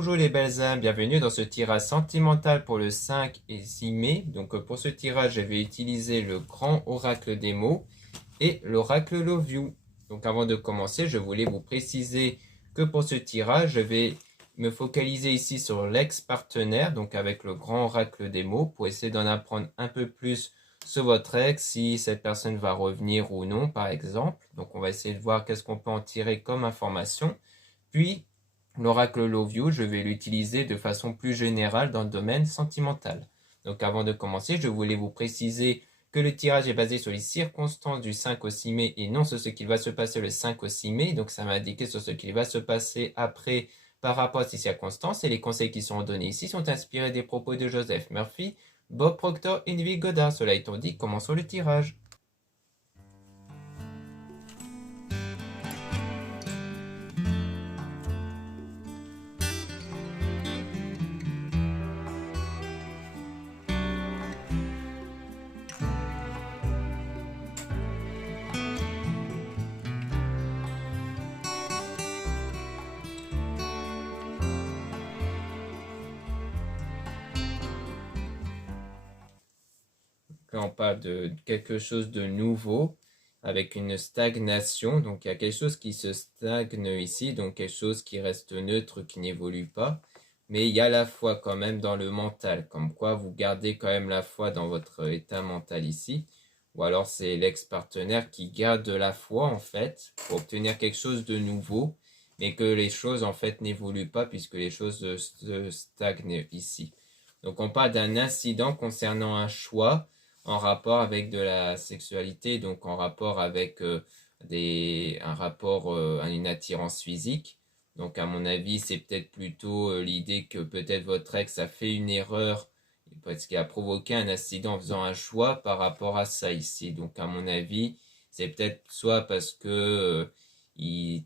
Bonjour les belles âmes, bienvenue dans ce tirage sentimental pour le 5 et 6 mai. Donc pour ce tirage, je vais utiliser le grand oracle des mots et l'oracle Love You. Donc avant de commencer, je voulais vous préciser que pour ce tirage, je vais me focaliser ici sur l'ex-partenaire, donc avec le grand oracle des mots, pour essayer d'en apprendre un peu plus sur votre ex, si cette personne va revenir ou non, par exemple. Donc on va essayer de voir qu'est-ce qu'on peut en tirer comme information. Puis, l'oracle Love You, je vais l'utiliser de façon plus générale dans le domaine sentimental. Donc avant de commencer, je voulais vous préciser que le tirage est basé sur les circonstances du 5 au 6 mai et non sur ce qui va se passer le 5 au 6 mai. Donc ça m'a indiqué sur ce qui va se passer après par rapport à ces circonstances, et les conseils qui sont donnés ici sont inspirés des propos de Joseph Murphy, Bob Proctor et Neville Goddard. Cela étant dit, commençons le tirage. Là, on parle de quelque chose de nouveau avec une stagnation. Donc, il y a quelque chose qui se stagne ici, donc quelque chose qui reste neutre, qui n'évolue pas. Mais il y a la foi quand même dans le mental, comme quoi vous gardez quand même la foi dans votre état mental ici. Ou alors c'est l'ex-partenaire qui garde la foi en fait pour obtenir quelque chose de nouveau, mais que les choses en fait n'évoluent pas puisque les choses se stagnent ici. Donc on parle d'un incident concernant un choix en rapport avec de la sexualité, donc en rapport avec un rapport à une attirance physique. Donc à mon avis, c'est peut-être plutôt l'idée que peut-être votre ex a fait une erreur parce qu'il a provoqué un accident en faisant un choix par rapport à ça ici. Donc à mon avis, c'est peut-être soit parce que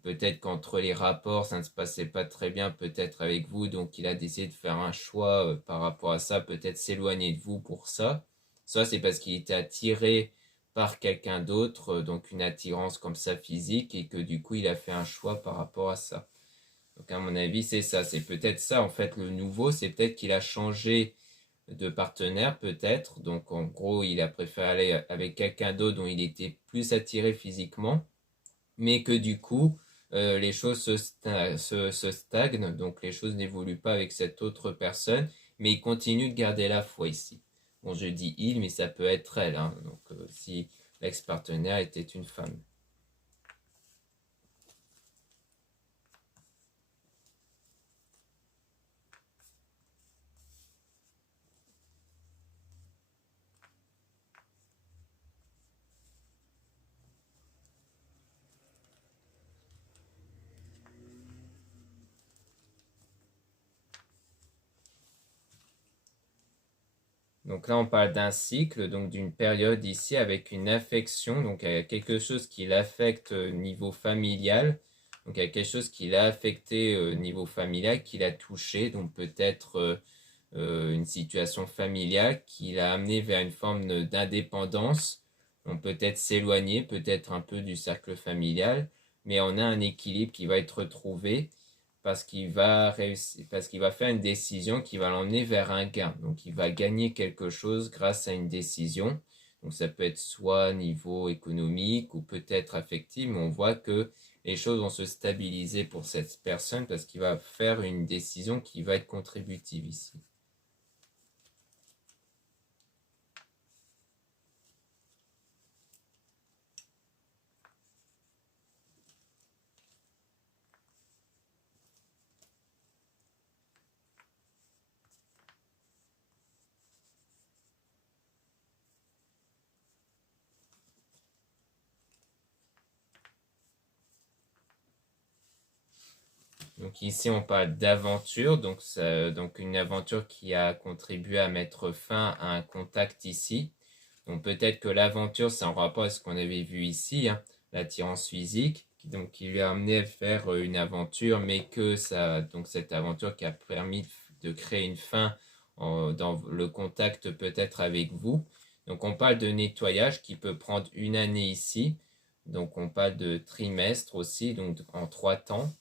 peut-être qu'entre les rapports, ça ne se passait pas très bien peut-être avec vous, donc il a décidé de faire un choix par rapport à ça, peut-être s'éloigner de vous pour ça. Soit c'est parce qu'il était attiré par quelqu'un d'autre, donc une attirance comme ça physique, et que du coup il a fait un choix par rapport à ça. Donc à mon avis c'est ça, c'est peut-être ça en fait le nouveau, c'est peut-être qu'il a changé de partenaire peut-être, donc en gros il a préféré aller avec quelqu'un d'autre dont il était plus attiré physiquement, mais que du coup les choses se stagnent, donc les choses n'évoluent pas avec cette autre personne, mais il continue de garder la foi ici. Bon, je dis il, mais ça peut être elle, hein, donc si l'ex-partenaire était une femme. Donc là, on parle d'un cycle, donc d'une période ici avec une affection, donc quelque chose qui l'affecte au niveau familial. Donc il y a quelque chose qui l'a affecté au niveau familial, qui l'a touché, donc peut-être une situation familiale qui l'a amené vers une forme d'indépendance. On peut être s'éloigner, peut-être un peu du cercle familial, mais on a un équilibre qui va être retrouvé parce qu'il va réussir, parce qu'il va faire une décision qui va l'emmener vers un gain. Donc il va gagner quelque chose grâce à une décision. Donc ça peut être soit niveau économique ou peut-être affectif, mais on voit que les choses vont se stabiliser pour cette personne parce qu'il va faire une décision qui va être contributive ici. Donc ici on parle d'aventure, donc une aventure qui a contribué à mettre fin à un contact ici. Donc peut-être que l'aventure c'est en rapport à ce qu'on avait vu ici, hein, l'attirance physique, qui lui a amené à faire une aventure, mais que ça, donc cette aventure qui a permis de créer une fin dans le contact peut-être avec vous. Donc on parle de nettoyage qui peut prendre une année ici. Donc on parle de trimestre aussi, donc en 3 temps.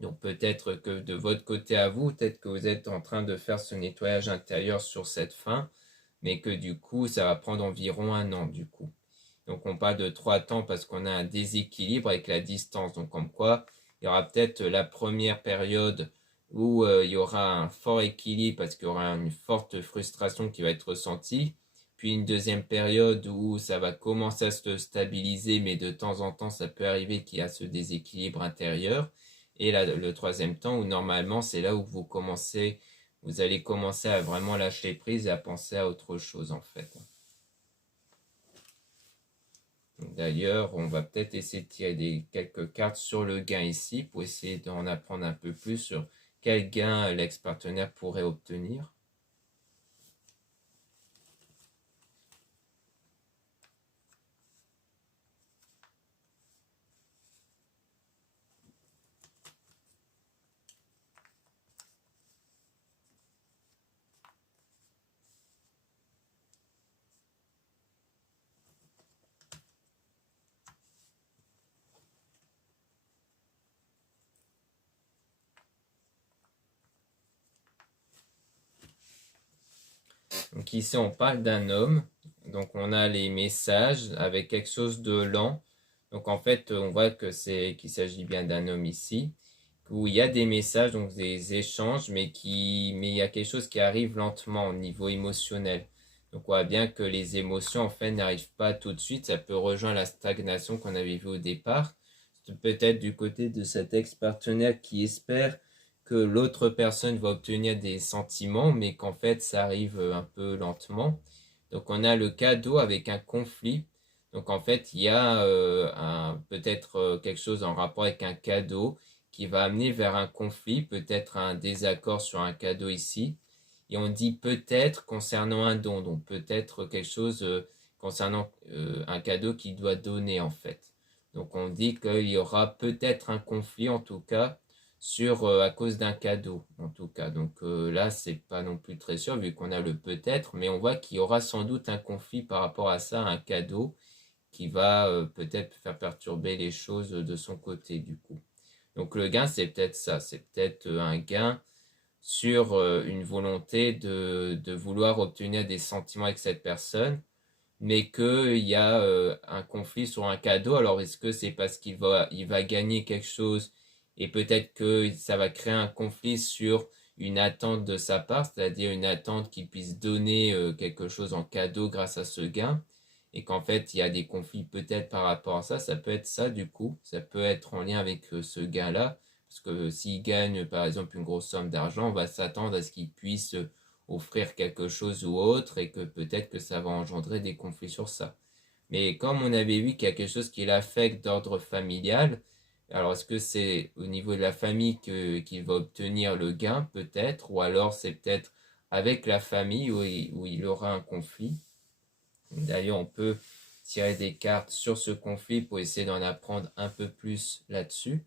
Donc peut-être que de votre côté à vous, peut-être que vous êtes en train de faire ce nettoyage intérieur sur cette fin, mais que du coup, ça va prendre environ 1 an du coup. Donc on parle de 3 temps parce qu'on a un déséquilibre avec la distance. Donc comme quoi, il y aura peut-être la première période où il y aura un fort équilibre parce qu'il y aura une forte frustration qui va être ressentie. Puis une deuxième période où ça va commencer à se stabiliser, mais de temps en temps, ça peut arriver qu'il y a ce déséquilibre intérieur. Et là, le troisième temps où normalement, c'est là où vous allez commencer à vraiment lâcher prise et à penser à autre chose en fait. D'ailleurs, on va peut-être essayer de tirer quelques cartes sur le gain ici pour essayer d'en apprendre un peu plus sur quel gain l'ex-partenaire pourrait obtenir. Donc ici, on parle d'un homme. Donc on a les messages avec quelque chose de lent. Donc en fait, on voit que qu'il s'agit bien d'un homme ici, où il y a des messages, donc des échanges, mais il y a quelque chose qui arrive lentement au niveau émotionnel. Donc on voit bien que les émotions en fait n'arrivent pas tout de suite. Ça peut rejoindre la stagnation qu'on avait vue au départ. C'est peut-être du côté de cet ex-partenaire qui espère que l'autre personne va obtenir des sentiments, mais qu'en fait ça arrive un peu lentement. Donc on a le cadeau avec un conflit. Donc en fait il y a peut-être quelque chose en rapport avec un cadeau qui va amener vers un conflit, peut-être un désaccord sur un cadeau ici. Et on dit peut-être concernant un don, donc peut-être quelque chose concernant un cadeau qu'il doit donner en fait. Donc on dit qu'il y aura peut-être un conflit en tout cas sur à cause d'un cadeau en tout cas. Donc là c'est pas non plus très sûr vu qu'on a le peut-être, mais on voit qu'il y aura sans doute un conflit par rapport à ça, un cadeau qui va peut-être faire perturber les choses de son côté du coup. Donc le gain c'est peut-être ça, c'est peut-être un gain sur une volonté de vouloir obtenir des sentiments avec cette personne, mais qu'il y a un conflit sur un cadeau. Alors est-ce que c'est parce il va gagner quelque chose et peut-être que ça va créer un conflit sur une attente de sa part, c'est-à-dire une attente qu'il puisse donner quelque chose en cadeau grâce à ce gain, et qu'en fait il y a des conflits peut-être par rapport à ça, ça peut être ça du coup, ça peut être en lien avec ce gain-là, parce que s'il gagne par exemple une grosse somme d'argent, on va s'attendre à ce qu'il puisse offrir quelque chose ou autre et que peut-être que ça va engendrer des conflits sur ça. Mais comme on avait vu qu'il y a quelque chose qui l'affecte d'ordre familial, alors est-ce que c'est au niveau de la famille qu'il va obtenir le gain peut-être, ou alors c'est peut-être avec la famille où il aura un conflit. D'ailleurs, on peut tirer des cartes sur ce conflit pour essayer d'en apprendre un peu plus là-dessus.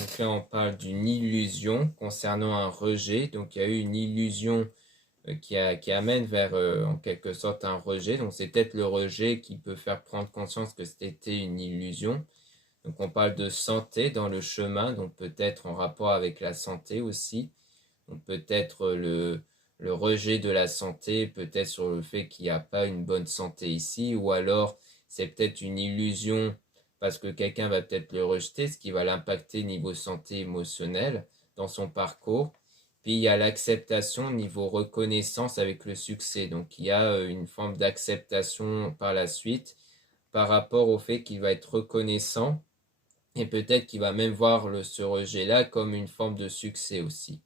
Donc là, on parle d'une illusion concernant un rejet. Donc il y a eu une illusion qui amène vers en quelque sorte un rejet. Donc c'est peut-être le rejet qui peut faire prendre conscience que c'était une illusion. Donc on parle de santé dans le chemin, donc peut-être en rapport avec la santé aussi. Donc peut-être le rejet de la santé, peut-être sur le fait qu'il n'y a pas une bonne santé ici, ou alors c'est peut-être une illusion parce que quelqu'un va peut-être le rejeter, ce qui va l'impacter niveau santé émotionnelle dans son parcours. Puis il y a l'acceptation niveau reconnaissance avec le succès. Donc il y a une forme d'acceptation par la suite par rapport au fait qu'il va être reconnaissant et peut-être qu'il va même voir ce rejet-là comme une forme de succès aussi.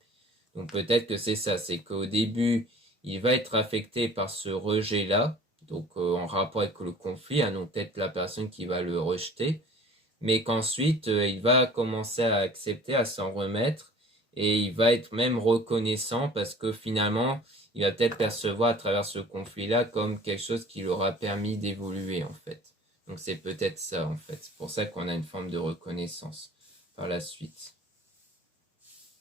Donc peut-être que c'est ça, c'est qu'au début, il va être affecté par ce rejet-là, donc en rapport avec le conflit, hein, donc peut-être la personne qui va le rejeter, mais qu'ensuite il va commencer à accepter, à s'en remettre, et il va être même reconnaissant parce que finalement, il va peut-être percevoir à travers ce conflit-là comme quelque chose qui lui aura permis d'évoluer en fait. Donc c'est peut-être ça en fait. C'est pour ça qu'on a une forme de reconnaissance par la suite.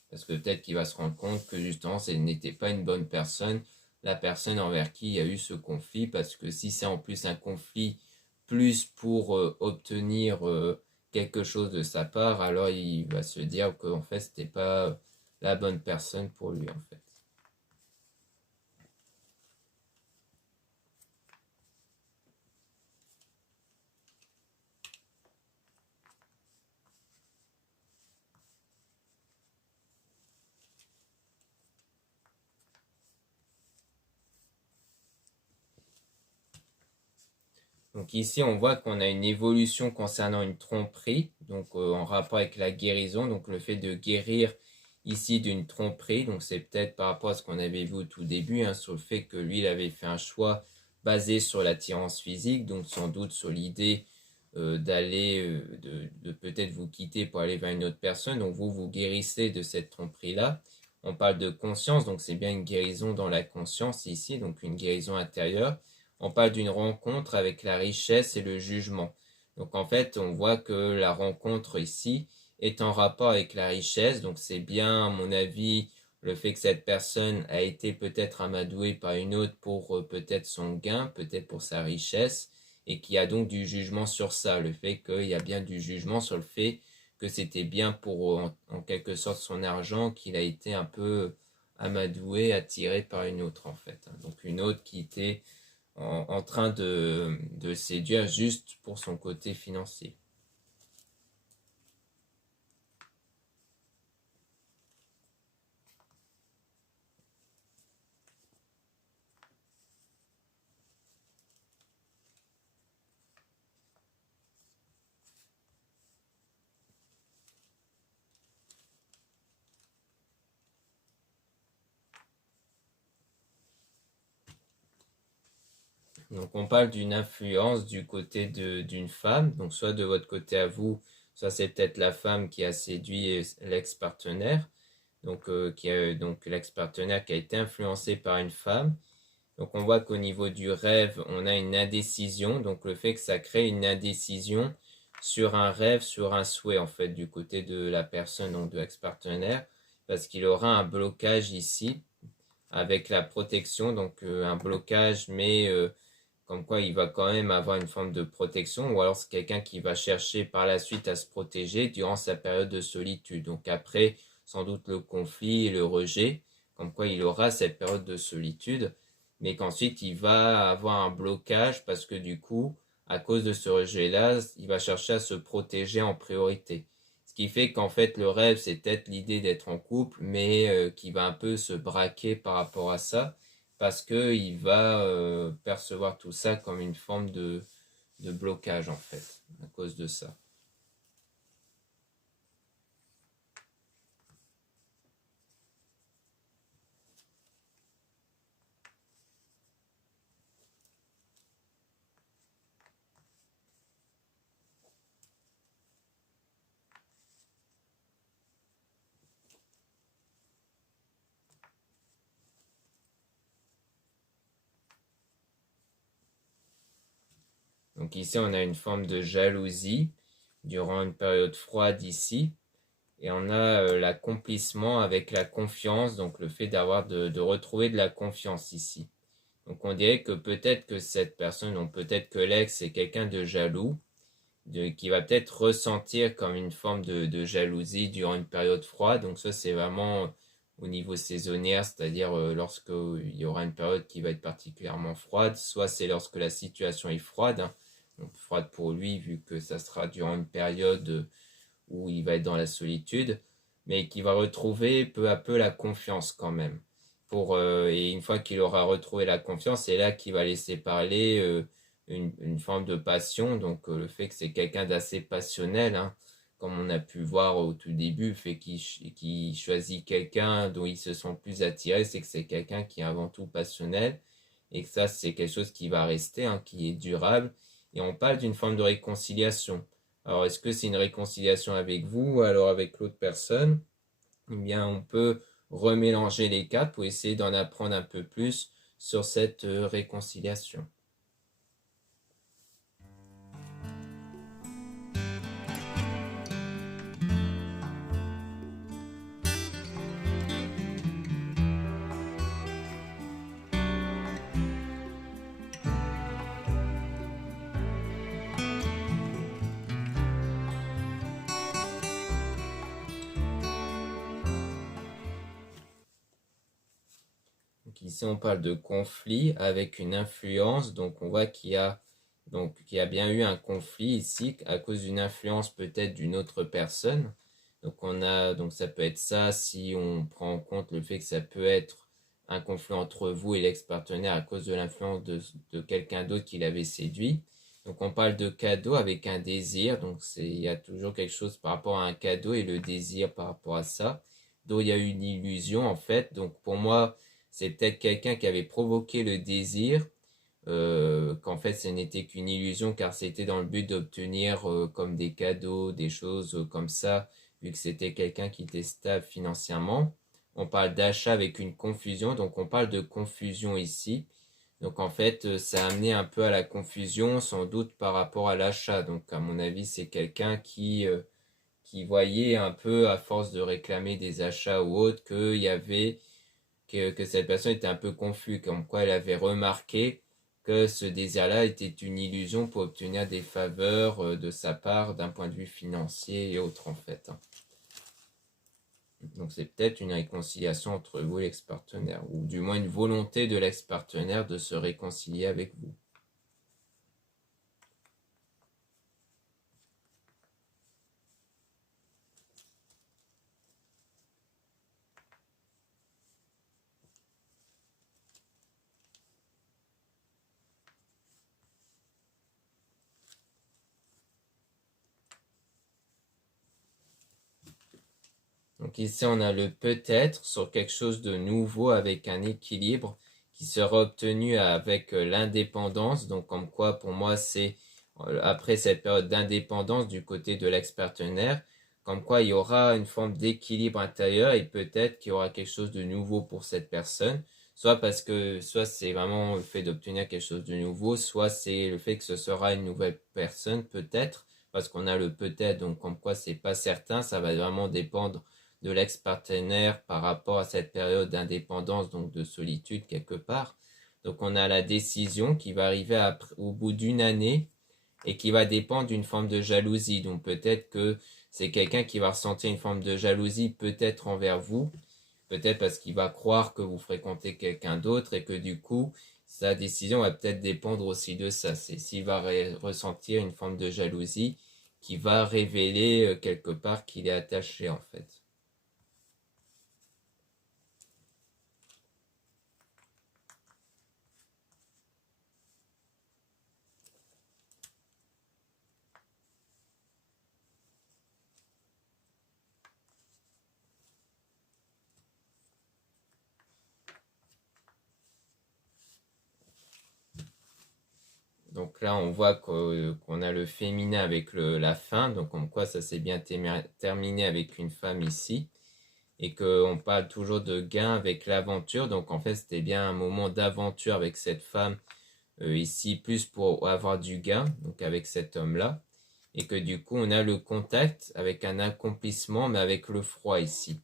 Parce que peut-être qu'il va se rendre compte que justement, ce n'était pas une bonne personne, la personne envers qui il y a eu ce conflit, parce que si c'est en plus un conflit plus pour obtenir quelque chose de sa part, alors il va se dire qu'en fait, c'était pas la bonne personne pour lui, en fait. Donc ici, on voit qu'on a une évolution concernant une tromperie, donc en rapport avec la guérison, donc le fait de guérir ici d'une tromperie, donc c'est peut-être par rapport à ce qu'on avait vu au tout début, hein, sur le fait que lui, il avait fait un choix basé sur l'attirance physique, donc sans doute sur l'idée de peut-être vous quitter pour aller vers une autre personne, donc vous guérissez de cette tromperie-là. On parle de conscience, donc c'est bien une guérison dans la conscience ici, donc une guérison intérieure. On parle d'une rencontre avec la richesse et le jugement. Donc en fait, on voit que la rencontre ici est en rapport avec la richesse. Donc c'est bien, à mon avis, le fait que cette personne a été peut-être amadouée par une autre pour peut-être son gain, peut-être pour sa richesse, et qu'il y a donc du jugement sur ça. Le fait qu'il y a bien du jugement sur le fait que c'était bien pour en quelque sorte son argent qu'il a été un peu amadoué, attiré par une autre en fait. Donc une autre qui était en train de séduire juste pour son côté financier. Donc on parle d'une influence du côté d'une femme, donc soit de votre côté à vous, soit c'est peut-être la femme qui a séduit l'ex-partenaire, donc l'ex-partenaire qui a été influencé par une femme. Donc on voit qu'au niveau du rêve, on a une indécision, donc le fait que ça crée une indécision sur un rêve, sur un souhait en fait du côté de la personne, donc de l'ex-partenaire, parce qu'il aura un blocage ici avec la protection, donc un blocage, mais comme quoi il va quand même avoir une forme de protection, ou alors c'est quelqu'un qui va chercher par la suite à se protéger durant sa période de solitude. Donc après, sans doute le conflit et le rejet, comme quoi il aura cette période de solitude, mais qu'ensuite il va avoir un blocage parce que du coup, à cause de ce rejet-là, il va chercher à se protéger en priorité. Ce qui fait qu'en fait le rêve, c'est peut-être l'idée d'être en couple, mais qui va un peu se braquer par rapport à ça parce qu'il va percevoir tout ça comme une forme de blocage en fait, à cause de ça. Donc ici, on a une forme de jalousie durant une période froide ici, et on a l'accomplissement avec la confiance, donc le fait d'avoir de retrouver de la confiance ici. Donc on dirait que peut-être que cette personne, donc peut-être que l'ex est quelqu'un de jaloux, qui va peut-être ressentir comme une forme de jalousie durant une période froide. Donc ça, c'est vraiment au niveau saisonnière, c'est-à-dire lorsqu'il y aura une période qui va être particulièrement froide, soit c'est lorsque la situation est froide, hein, donc froide pour lui vu que ça sera durant une période où il va être dans la solitude, mais qui va retrouver peu à peu la confiance quand même. Et une fois qu'il aura retrouvé la confiance, c'est là qu'il va laisser parler une forme de passion. Donc le fait que c'est quelqu'un d'assez passionnel, hein, comme on a pu voir au tout début, le fait qu'il choisit quelqu'un dont il se sent plus attiré, c'est que c'est quelqu'un qui est avant tout passionnel. Et que ça, c'est quelque chose qui va rester, hein, qui est durable. Et on parle d'une forme de réconciliation. Alors, est-ce que c'est une réconciliation avec vous ou alors avec l'autre personne? Eh bien, on peut remélanger les cartes pour essayer d'en apprendre un peu plus sur cette réconciliation. Donc ici, on parle de conflit avec une influence. Donc, on voit qu'il y a bien eu un conflit ici à cause d'une influence peut-être d'une autre personne. Donc ça peut être ça si on prend en compte le fait que ça peut être un conflit entre vous et l'ex-partenaire à cause de l'influence de quelqu'un d'autre qui l'avait séduit. Donc on parle de cadeau avec un désir. Donc il y a toujours quelque chose par rapport à un cadeau et le désir par rapport à ça. Donc il y a une illusion en fait. Donc pour moi, c'est peut-être quelqu'un qui avait provoqué le désir, qu'en fait ce n'était qu'une illusion car c'était dans le but d'obtenir comme des cadeaux, des choses comme ça, vu que c'était quelqu'un qui était stable financièrement. On parle d'achat avec une confusion, donc on parle de confusion ici. Donc en fait, ça a amené un peu à la confusion, sans doute par rapport à l'achat. Donc à mon avis, c'est quelqu'un qui voyait un peu, à force de réclamer des achats ou autres, qu'il y avait que cette personne était un peu confuse, comme quoi elle avait remarqué que ce désir-là était une illusion pour obtenir des faveurs de sa part d'un point de vue financier et autres en fait. Donc c'est peut-être une réconciliation entre vous et l'ex-partenaire, ou du moins une volonté de l'ex-partenaire de se réconcilier avec vous. Donc ici, on a le peut-être sur quelque chose de nouveau avec un équilibre qui sera obtenu avec l'indépendance. Donc comme quoi, pour moi, c'est après cette période d'indépendance du côté de l'ex-partenaire, comme quoi il y aura une forme d'équilibre intérieur et peut-être qu'il y aura quelque chose de nouveau pour cette personne. Soit c'est vraiment le fait d'obtenir quelque chose de nouveau, soit c'est le fait que ce sera une nouvelle personne, peut-être, parce qu'on a le peut-être, donc comme quoi c'est pas certain, ça va vraiment dépendre de l'ex-partenaire par rapport à cette période d'indépendance, donc de solitude quelque part. Donc on a la décision qui va arriver au bout d'une année et qui va dépendre d'une forme de jalousie. Donc peut-être que c'est quelqu'un qui va ressentir une forme de jalousie peut-être envers vous, peut-être parce qu'il va croire que vous fréquentez quelqu'un d'autre et que du coup, sa décision va peut-être dépendre aussi de ça. C'est s'il va ressentir une forme de jalousie qui va révéler quelque part qu'il est attaché en fait. Donc là, on voit qu'on a le féminin avec la fin, donc comme quoi ça s'est bien terminé avec une femme ici, et qu'on parle toujours de gain avec l'aventure, donc en fait c'était bien un moment d'aventure avec cette femme ici, plus pour avoir du gain, donc avec cet homme-là, et que du coup on a le contact avec un accomplissement, mais avec le froid ici.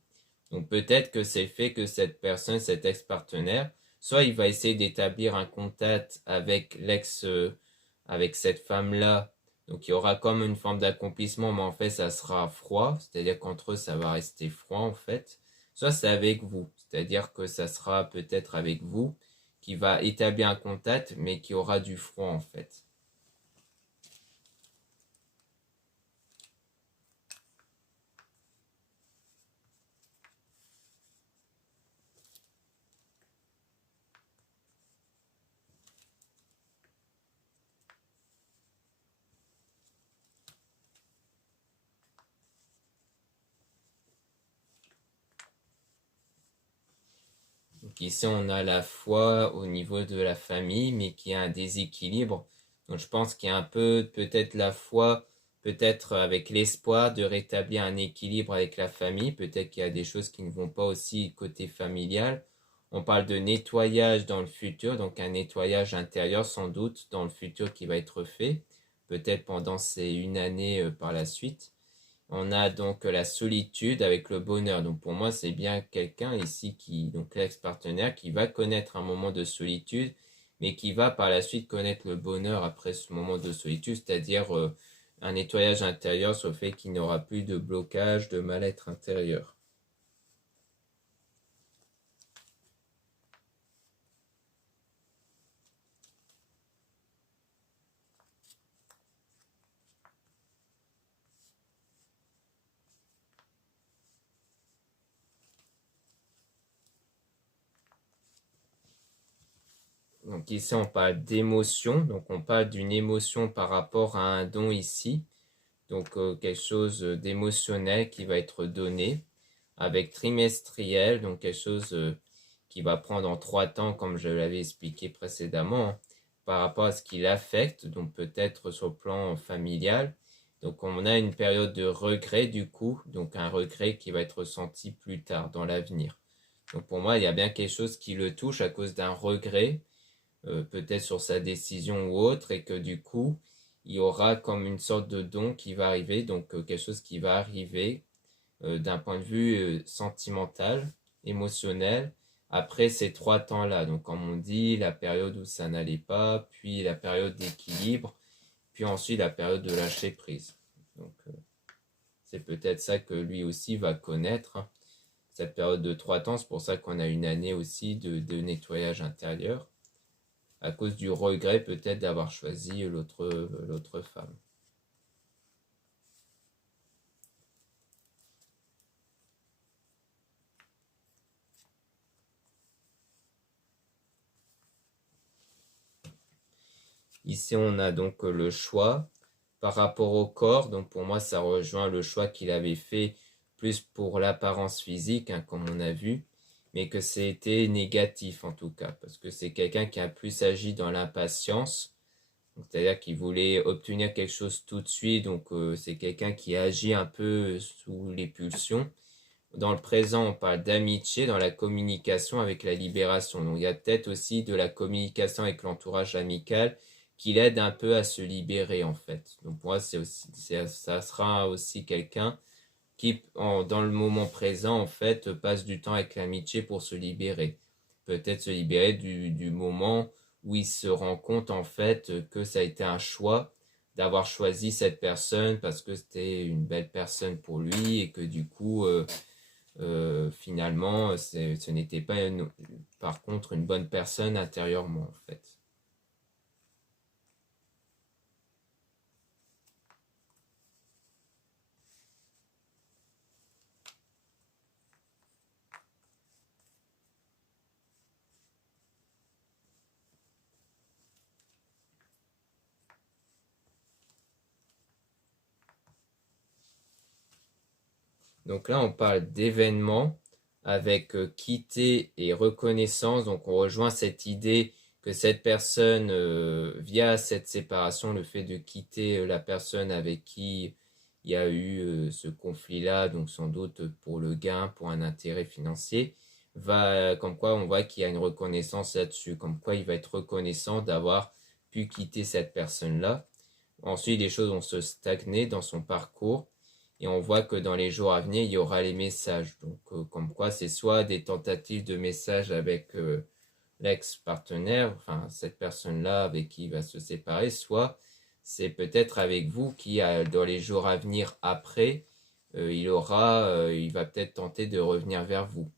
Donc peut-être que c'est le fait que cette personne, cet ex-partenaire, soit il va essayer d'établir un contact avec avec cette femme-là. Donc il y aura comme une forme d'accomplissement, mais en fait ça sera froid, c'est-à-dire qu'entre eux ça va rester froid en fait. Soit c'est avec vous, c'est-à-dire que ça sera peut-être avec vous qui va établir un contact, mais qui aura du froid en fait. Donc ici, on a la foi au niveau de la famille, mais qui a un déséquilibre. Donc je pense qu'il y a un peu peut-être la foi, peut-être avec l'espoir de rétablir un équilibre avec la famille. Peut-être qu'il y a des choses qui ne vont pas aussi côté familial. On parle de nettoyage dans le futur, donc un nettoyage intérieur sans doute dans le futur qui va être fait, peut-être pendant ces une année par la suite. On a donc la solitude avec le bonheur. Donc pour moi, c'est bien quelqu'un ici qui, donc l'ex-partenaire, qui va connaître un moment de solitude, mais qui va par la suite connaître le bonheur après ce moment de solitude, c'est-à-dire un nettoyage intérieur sur le fait qu'il n'aura plus de blocage, de mal-être intérieur. Donc ici, on parle d'émotion. Donc on parle d'une émotion par rapport à un don ici. Donc quelque chose d'émotionnel qui va être donné avec trimestriel, donc quelque chose qui va prendre en 3 temps, comme je l'avais expliqué précédemment, hein, par rapport à ce qui l'affecte, donc peut-être sur le plan familial. Donc on a une période de regret du coup, donc un regret qui va être ressenti plus tard dans l'avenir. Donc pour moi, il y a bien quelque chose qui le touche à cause d'un regret, peut-être sur sa décision ou autre, et que du coup, il y aura comme une sorte de don qui va arriver, donc quelque chose qui va arriver d'un point de vue sentimental, émotionnel, après ces 3 temps-là. Donc comme on dit, la période où ça n'allait pas, puis la période d'équilibre, puis ensuite la période de lâcher prise. Donc c'est peut-être ça que lui aussi va connaître, hein, cette période de 3 temps. C'est pour ça qu'on a une année aussi de nettoyage intérieur, à cause du regret peut-être d'avoir choisi l'autre femme. Ici, on a donc le choix par rapport au corps. Donc pour moi, ça rejoint le choix qu'il avait fait plus pour l'apparence physique, hein, comme on a vu, mais que c'était négatif en tout cas, parce que c'est quelqu'un qui a plus agi dans l'impatience, c'est-à-dire qu'il voulait obtenir quelque chose tout de suite. Donc c'est quelqu'un qui agit un peu sous les pulsions. Dans le présent, on parle d'amitié, dans la communication avec la libération. Donc il y a peut-être aussi de la communication avec l'entourage amical qui l'aide un peu à se libérer en fait. Donc pour moi, ça sera aussi quelqu'un qui, dans le moment présent, en fait, passe du temps avec l'amitié pour se libérer. Peut-être se libérer du moment où il se rend compte en fait que ça a été un choix d'avoir choisi cette personne parce que c'était une belle personne pour lui et que du coup finalement, ce n'était pas par contre une bonne personne intérieurement en fait. Donc là, on parle d'événements avec quitter et reconnaissance. Donc on rejoint cette idée que cette personne, via cette séparation, le fait de quitter la personne avec qui il y a eu ce conflit-là, donc sans doute pour le gain, pour un intérêt financier, comme quoi on voit qu'il y a une reconnaissance là-dessus, comme quoi il va être reconnaissant d'avoir pu quitter cette personne-là. Ensuite, les choses vont se stagner dans son parcours et on voit que dans les jours à venir, il y aura les messages. Donc, comme quoi, c'est soit des tentatives de messages avec l'ex-partenaire, enfin cette personne-là avec qui il va se séparer, soit c'est peut-être avec vous qui, dans les jours à venir après, il va peut-être tenter de revenir vers vous.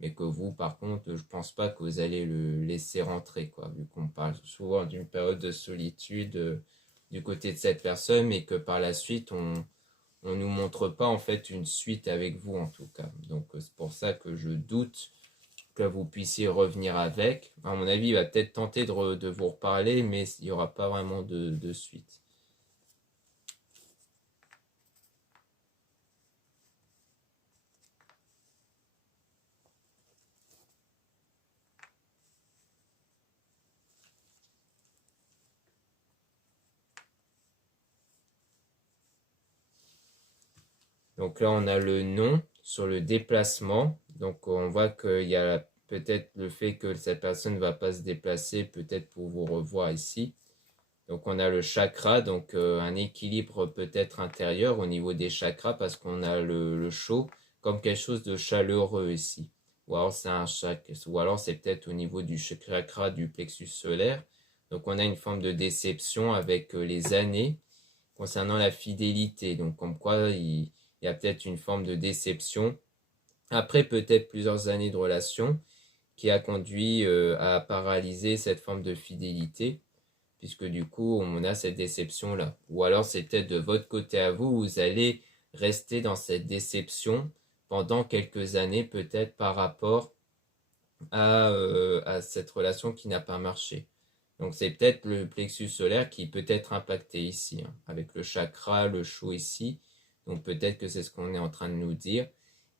Mais que vous, par contre, je pense pas que vous allez le laisser rentrer, quoi, vu qu'on parle souvent d'une période de solitude du côté de cette personne, mais que par la suite, on nous montre pas en fait une suite avec vous en tout cas. Donc c'est pour ça que je doute que vous puissiez revenir avec. À mon avis, il va peut-être tenter de vous reparler, mais il n'y aura pas vraiment de suite. Donc là, on a le nom sur le déplacement. Donc on voit qu'il y a peut-être le fait que cette personne ne va pas se déplacer, peut-être pour vous revoir ici. Donc on a le chakra, donc un équilibre peut-être intérieur au niveau des chakras parce qu'on a le chaud comme quelque chose de chaleureux ici. Ou alors c'est peut-être au niveau du chakra du plexus solaire. Donc on a une forme de déception avec les années concernant la fidélité. Donc comme quoi il y a peut-être une forme de déception après peut-être plusieurs années de relation qui a conduit à paralyser cette forme de fidélité puisque du coup on a cette déception là. Ou alors c'est peut-être de votre côté à vous, vous allez rester dans cette déception pendant quelques années peut-être par rapport à cette relation qui n'a pas marché. Donc c'est peut-être le plexus solaire qui peut être impacté ici, hein, avec le chakra, le chaud ici. Donc peut-être que c'est ce qu'on est en train de nous dire.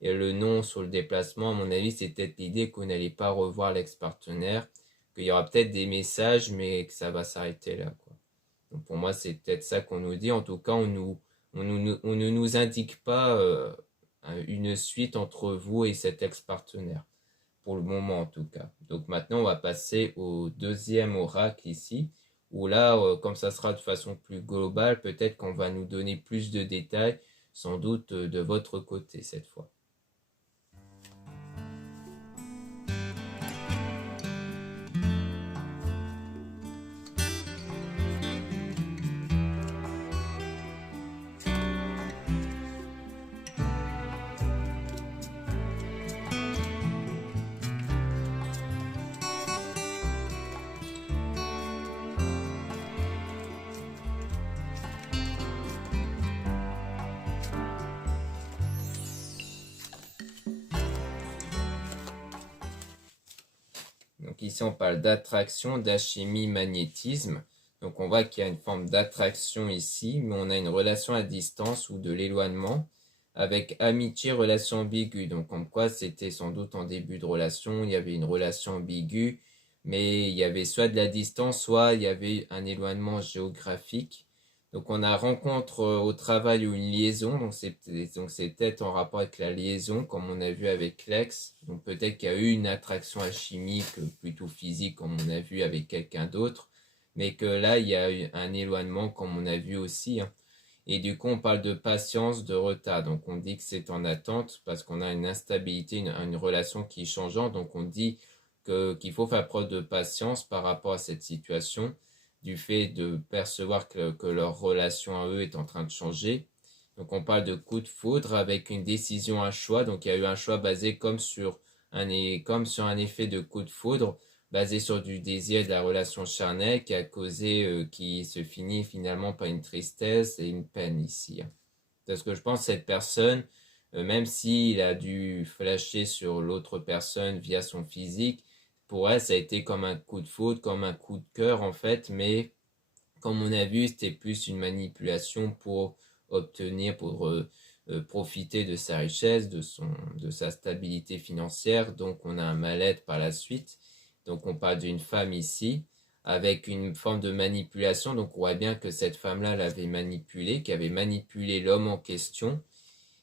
Et le non sur le déplacement, à mon avis, c'est peut-être l'idée qu'on n'allait pas revoir l'ex-partenaire, qu'il y aura peut-être des messages, mais que ça va s'arrêter là, quoi. Donc pour moi, c'est peut-être ça qu'on nous dit. En tout cas, on ne nous indique pas une suite entre vous et cet ex-partenaire pour le moment en tout cas. Donc maintenant, on va passer au deuxième oracle ici, où là, comme ça sera de façon plus globale, peut-être qu'on va nous donner plus de détails, sans doute de votre côté cette fois. Donc ici, on parle d'attraction, d'alchimie, magnétisme. Donc on voit qu'il y a une forme d'attraction ici, mais on a une relation à distance ou de l'éloignement avec amitié, relation ambiguë. Donc comme quoi c'était sans doute en début de relation, il y avait une relation ambiguë, mais il y avait soit de la distance, soit il y avait un éloignement géographique. Donc on a rencontre au travail ou une liaison, donc c'est peut-être en rapport avec la liaison, comme on a vu avec l'ex. Donc peut-être qu'il y a eu une attraction alchimique, plutôt physique, comme on a vu avec quelqu'un d'autre, mais que là il y a eu un éloignement, comme on a vu aussi, hein. Et du coup on parle de patience, de retard. Donc on dit que c'est en attente parce qu'on a une instabilité, une relation qui est changeante. Donc on dit qu'il faut faire preuve de patience par rapport à cette situation du fait de percevoir que leur relation à eux est en train de changer. Donc on parle de coup de foudre avec une décision, un choix. Donc il y a eu un choix basé comme sur un effet de coup de foudre, basé sur du désir de la relation charnelle qui a causé, qui se finit finalement par une tristesse et une peine ici, hein. Parce que je pense que cette personne, même s'il a dû flasher sur l'autre personne via son physique, pour elle, ça a été comme un coup de foudre, comme un coup de cœur en fait, mais comme on a vu, c'était plus une manipulation pour obtenir, pour profiter de sa richesse, de sa stabilité financière. Donc on a un mal-être par la suite. Donc on parle d'une femme ici avec une forme de manipulation. Donc on voit bien que cette femme-là l'avait manipulé, qui avait manipulé l'homme en question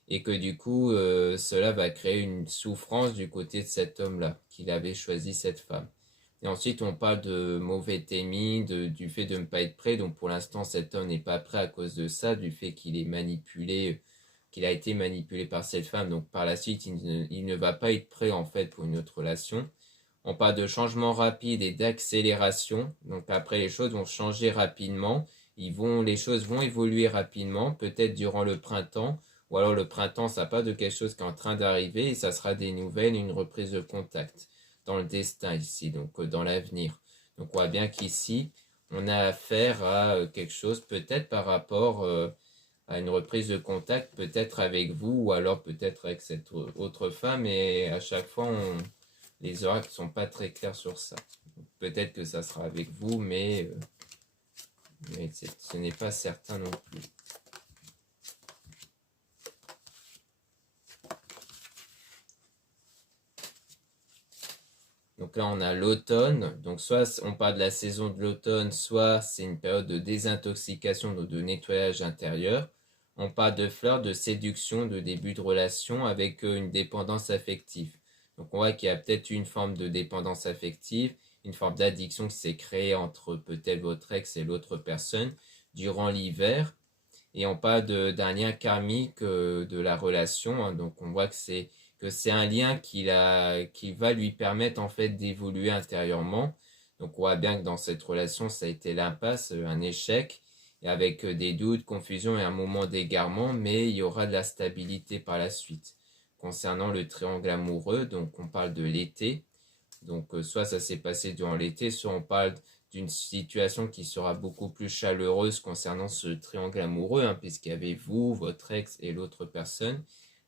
et que du coup cela va créer une souffrance du côté de cet homme-là, qu'il avait choisi cette femme. Et ensuite on parle de mauvais timing, du fait de ne pas être prêt. Donc pour l'instant cet homme n'est pas prêt à cause de ça, du fait qu'il est manipulé, qu'il a été manipulé par cette femme. Donc par la suite il ne va pas être prêt en fait pour une autre relation. On parle de changement rapide et d'accélération. Donc après les choses vont changer rapidement, les choses vont évoluer rapidement, peut-être durant le printemps. Ou alors le printemps, ça part de quelque chose qui est en train d'arriver et ça sera des nouvelles, une reprise de contact dans le destin ici, donc dans l'avenir. Donc on voit bien qu'ici, on a affaire à quelque chose peut-être par rapport à une reprise de contact, peut-être avec vous ou alors peut-être avec cette autre femme. Et à chaque fois, les oracles ne sont pas très clairs sur ça. Peut-être que ça sera avec vous, mais ce n'est pas certain non plus. Donc là, on a l'automne. Donc soit on parle de la saison de l'automne, soit c'est une période de désintoxication, donc de nettoyage intérieur. on parle de fleurs, de séduction, de début de relation avec une dépendance affective. Donc on voit qu'il y a peut-être une forme de dépendance affective, une forme d'addiction qui s'est créée entre peut-être votre ex et l'autre personne durant l'hiver. Et on parle d'un lien karmique de la relation, hein. Donc on voit que c'est un lien qui va lui permettre en fait d'évoluer intérieurement. Donc on voit bien que dans cette relation, ça a été l'impasse, un échec, et avec des doutes, confusion et un moment d'égarement, mais il y aura de la stabilité par la suite. Concernant le triangle amoureux, donc on parle de l'été. Donc soit ça s'est passé durant l'été, soit on parle d'une situation qui sera beaucoup plus chaleureuse concernant ce triangle amoureux, hein, puisqu'il y avait vous, votre ex et l'autre personne.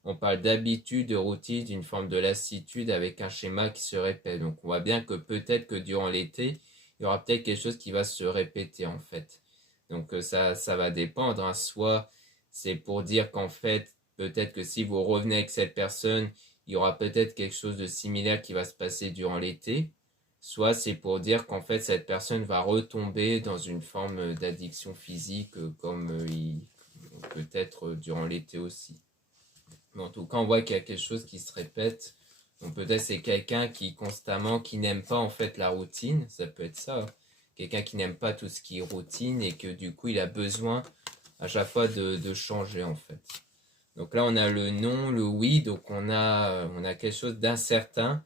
On parle d'habitude, de routine, d'une forme de lassitude avec un schéma qui se répète. Donc on voit bien que peut-être que durant l'été, il y aura peut-être quelque chose qui va se répéter en fait. Donc ça va dépendre, hein. Soit c'est pour dire qu'en fait, peut-être que si vous revenez avec cette personne, il y aura peut-être quelque chose de similaire qui va se passer durant l'été. Soit c'est pour dire qu'en fait cette personne va retomber dans une forme d'addiction physique comme il peut être durant l'été aussi. Mais en tout cas, on voit qu'il y a quelque chose qui se répète. Donc peut-être c'est quelqu'un qui constamment, qui n'aime pas en fait la routine, ça peut être ça. Quelqu'un qui n'aime pas tout ce qui est routine et que du coup il a besoin à chaque fois de changer en fait. Donc là on a le non, le oui, donc on a quelque chose d'incertain.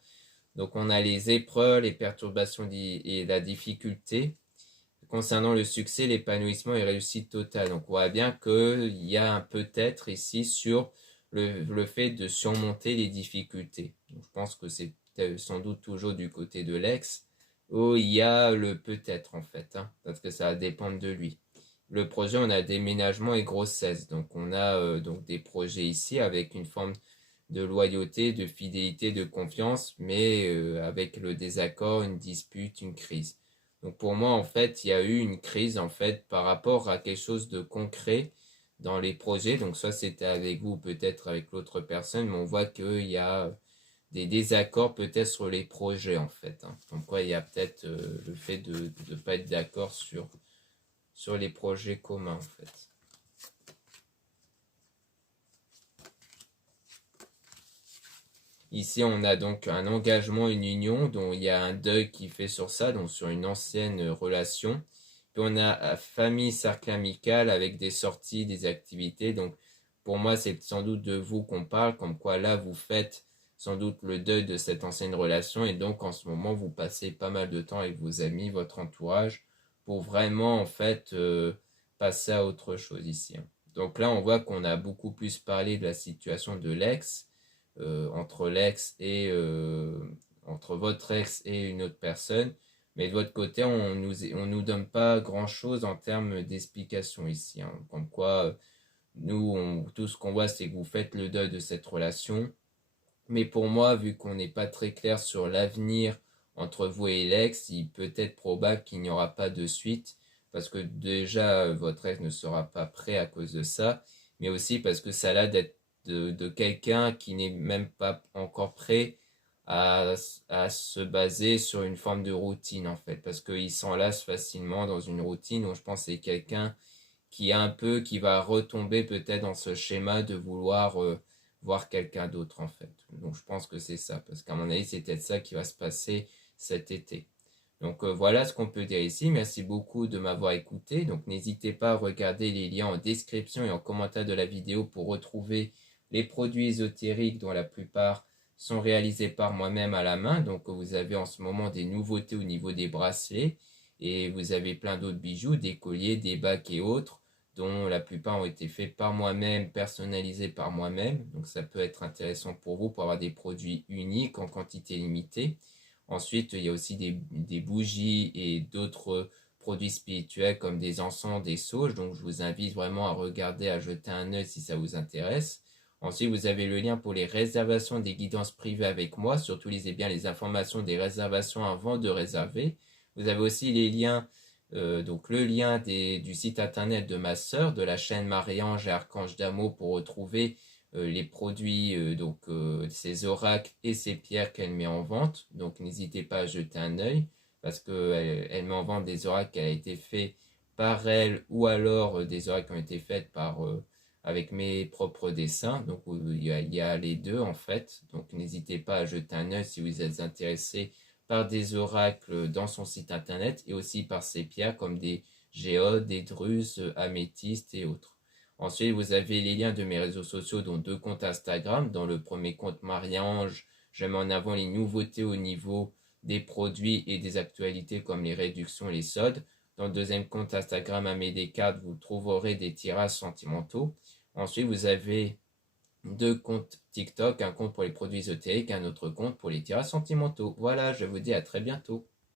Donc on a les épreuves, les perturbations et la difficulté. Concernant le succès, l'épanouissement et réussite totale. Donc on voit bien qu'il y a un peut-être ici sur le fait de surmonter les difficultés. Donc, je pense que c'est sans doute toujours du côté de l'ex, où il y a le peut-être en fait, hein, parce que ça va dépendre de lui. Le projet, on a déménagement et grossesse. Donc on a donc des projets ici avec une forme de loyauté, de fidélité, de confiance, mais avec le désaccord, une dispute, une crise. Donc pour moi, en fait, il y a eu une crise en fait par rapport à quelque chose de concret dans les projets. Donc soit c'était avec vous, peut-être avec l'autre personne, mais on voit qu'il y a des désaccords peut-être sur les projets en fait, hein. Donc quoi, il y a peut-être le fait de ne pas être d'accord sur les projets communs en fait. Ici, on a donc un engagement, une union, dont il y a un deuil qui fait sur ça, donc sur une ancienne relation. Puis on a famille, cercle amical avec des sorties, des activités. Donc pour moi, c'est sans doute de vous qu'on parle, comme quoi là, vous faites sans doute le deuil de cette ancienne relation. Et donc en ce moment, vous passez pas mal de temps avec vos amis, votre entourage, pour vraiment en fait passer à autre chose ici, hein. Donc là, on voit qu'on a beaucoup plus parlé de la situation de l'ex entre l'ex et entre votre ex et une autre personne. Mais de votre côté, on nous donne pas grand-chose en termes d'explication ici, hein. Comme quoi, nous, tout ce qu'on voit, c'est que vous faites le deuil de cette relation. Mais pour moi, vu qu'on n'est pas très clair sur l'avenir entre vous et l'ex, il peut être probable qu'il n'y aura pas de suite. Parce que déjà, votre ex ne sera pas prêt à cause de ça. Mais aussi parce que ça a l'air d'être de quelqu'un qui n'est même pas encore prêt à, à se baser sur une forme de routine en fait. Parce qu'il s'enlace facilement dans une routine. Donc je pense que c'est quelqu'un qui va retomber peut-être dans ce schéma de vouloir voir quelqu'un d'autre en fait. Donc je pense que c'est ça, parce qu'à mon avis c'est peut-être ça qui va se passer cet été. Donc voilà ce qu'on peut dire ici. Merci beaucoup de m'avoir écouté. Donc n'hésitez pas à regarder les liens en description et en commentaire de la vidéo pour retrouver les produits ésotériques dont la plupart sont réalisés par moi-même à la main. Donc vous avez en ce moment des nouveautés au niveau des bracelets et vous avez plein d'autres bijoux, des colliers, des bacs et autres dont la plupart ont été faits par moi-même, personnalisés par moi-même. Donc ça peut être intéressant pour vous pour avoir des produits uniques en quantité limitée. Ensuite, il y a aussi des bougies et d'autres produits spirituels comme des encens, des sauges. Donc je vous invite vraiment à regarder, à jeter un œil si ça vous intéresse. Ensuite, vous avez le lien pour les réservations des guidances privées avec moi. Surtout, lisez bien les informations des réservations avant de réserver. Vous avez aussi les liens donc le lien du site internet de ma sœur, de la chaîne Marie-Ange et Archange d'amour pour retrouver les produits, ces oracles et ces pierres qu'elle met en vente. Donc n'hésitez pas à jeter un œil parce qu'elle met en vente des oracles qui ont été faits par elle ou alors des oracles qui ont été faits par avec mes propres dessins. Donc il y a les deux en fait. Donc n'hésitez pas à jeter un œil si vous êtes intéressé par des oracles dans son site internet et aussi par ses pierres comme des géodes, des drusses, améthystes et autres. Ensuite, vous avez les liens de mes réseaux sociaux, dont 2 comptes Instagram. Dans le premier compte Marie-Ange, je mets en avant les nouveautés au niveau des produits et des actualités comme les réductions et les soldes. Dans le deuxième compte Instagram Amédée Descartes, vous trouverez des tirages sentimentaux. Ensuite, vous avez 2 comptes TikTok, un compte pour les produits ésotériques, un autre compte pour les tirages sentimentaux. Voilà, je vous dis à très bientôt.